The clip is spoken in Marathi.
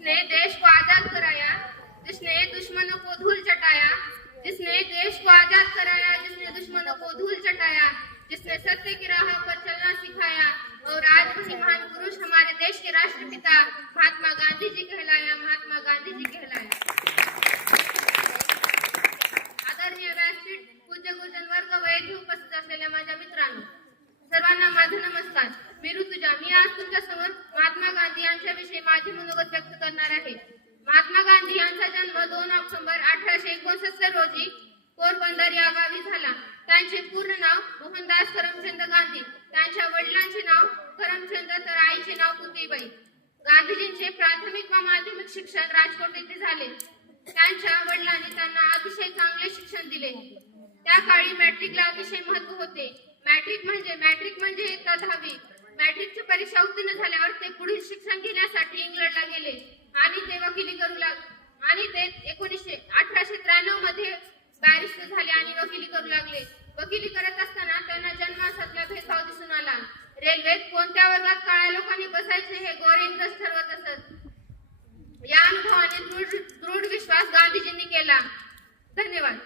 जिसने देश को आजाद कराया, जिसने दुश्मनों को धूल चटाया, जिसने देश को आजाद कराया, जिसने दुश्मनों को धूल चटाया, जिसने सत्य की राह पर चलना सिखाया, और आज वही महान पुरुष हमारे देश के राष्ट्रपिता महात्मा गांधी जी कहलाया, महात्मा गांधी जी कहलाया। आदरणीय व्यासपीठ, पूज्य गुरुजन वर्ग व येथे उपस्थित असलेल्या माझ्या मित्रांनो, सर्वांना माझा नमस्कार। मी ऋतुजा, मी आज तुमच्या समोर महात्मा गांधी यांच्याविषयी माझे मनोगत व्यक्त करणार आहे। महात्मा गांधी यांचा जन्म 2 ऑक्टोबर 1869 रोजी पोरबंदर या गावी झाला। त्यांचे पूर्ण नाव मोहनदास करमचंद गांधी, त्यांच्या वडिलांचे नाव करमचंद तर आईचे नाव पुतळीबाई। गांधीजींचे प्राथमिक व माध्यमिक शिक्षण राजकोट येथे झाले। त्यांच्या वडिलांनी त्यांना अतिशय चांगले शिक्षण दिले। त्या काळी मॅट्रिकला अतिशय महत्त्व होते। मॅट्रिक म्हणजे इयत्ता 10वी। मॅट्रिकची परीक्षा उत्तीर्ण झाल्यावर ते पुढील शिक्षण घेण्यासाठी इंग्लंडला गेले आणि ते वकिली करू लागले आणि ते 1893 मध्ये बॅरिस्टर झाले आणि वकिली करू लागले। वकिली करत असताना त्यांना जन्मासातला भेदभाव दिसून आला। रेल्वेत कोणत्या वर्गात काळ्या लोकांनी बसायचे हे गोरे इंग्रज ठरवत असत। या अनुभवाने दृढ विश्वास गांधीजींनी केला। धन्यवाद।